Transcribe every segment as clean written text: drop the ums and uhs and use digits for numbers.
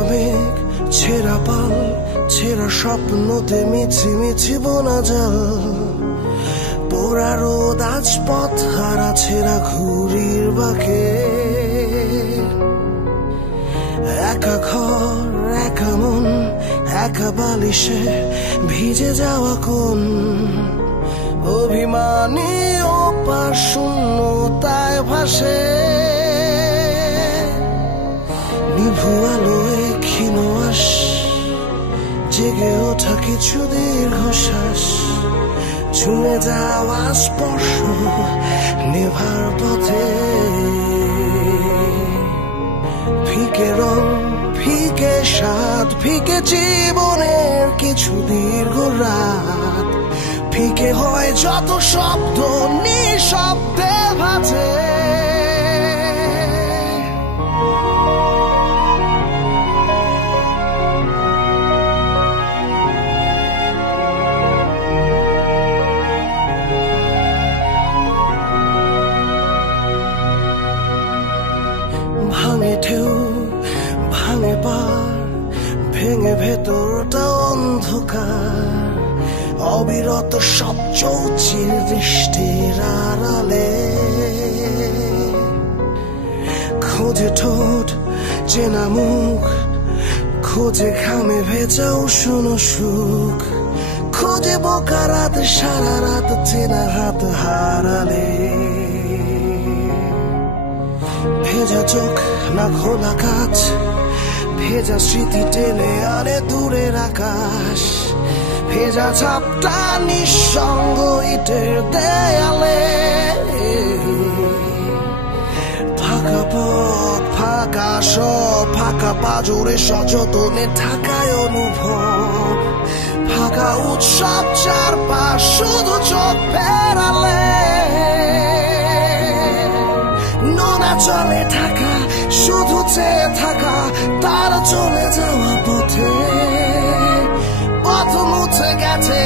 ছেঁড়া মেঘ, ছেঁড়া পাল, ছেঁড়া স্বপ্নতে মিছি মিছি বোনা জাল। পোড়া রোদ আজ পথ হারা, ছেঁড়া ঘুড়ির বাঁকে। একা ঘর, একা মন, একা বালিশে ভিজে যাওয়া কোন অভিমানী ওপার শূন্যতায় ভাসে। নিভু আলোয় ক্ষীণ আস, জেগে ওঠা কিছু দীর্ঘশ্বাস, ছুঁয়ে যাওয়া স্পর্শ নেভার পথে। ফিকে রং, ফিকে স্বাদ, ফিকে জীবনের কিছু দীর্ঘ রাত। ফিকে হয় যত শব্দ নিঃশব্দে ভাজে। ভাঙে ঢেউ, ভাঙে পার, ভেঙে ভেতরটা অন্ধকার। অবিরত সব চৌচির দৃষ্টির আড়ালে। খোঁজে ঠোঁট, চেনা মুখ, খোঁজে ঘামে ভেজা উষ্ণ সুখ। খোঁজে বোকা রাত, সারা রাত চেনা হাত হারালে। ভেজা চোখ না খোলা কাজ, ভেজা স্মৃতি টেনে আরে দূরের আকাশ। ভেজা ছাপটা নিঃসঙ্গ ইটের দেয়ালে। ফাঁকা পথ, ফাঁকা সব, ফাঁকা পাজরে সযতনে ঢাকায় অনুভব। ফাঁকা উৎসব চারপাশ, শুধু চোখ ফেরালে। নোনা চলে থাকা, শুধু চেয়ে থাকা, তার চলে যাওয়া পথে। পথ মুছে গেছে,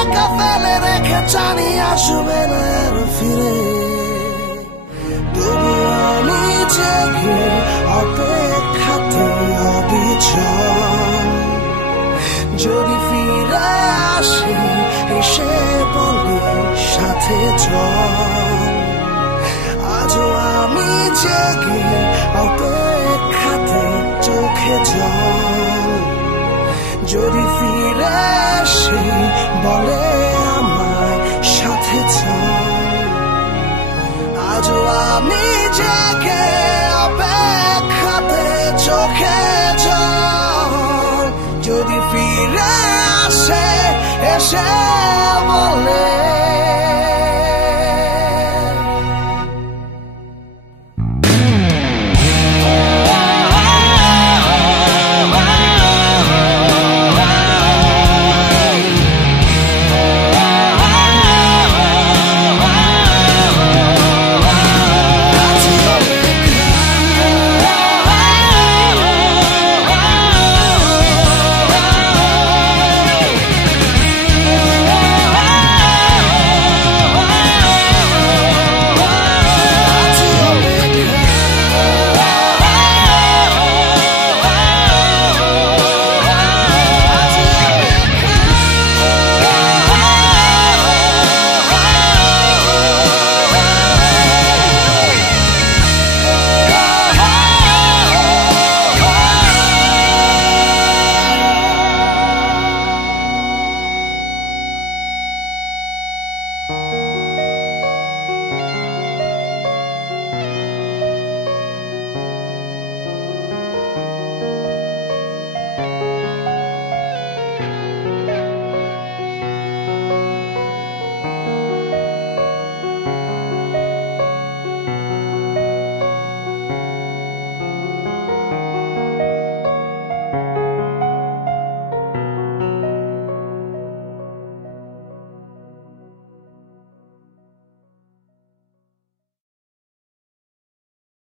একা ফেলে রেখে জানি আসবে না আর ফিরে। তবু আমি জেগে অপেক্ষাতে অবিচল। যদি ফিরে আসে, এসে বলে সাথে চল। আজও আমি জেগে অপেক্ষাতে চোখে জল। যদি ফিরে আসে, বলে আমায় সাথে চল। আজও আমি জেগে অপেক্ষাতে চোখে জল। যদি ফিরে আসে, এসে বলে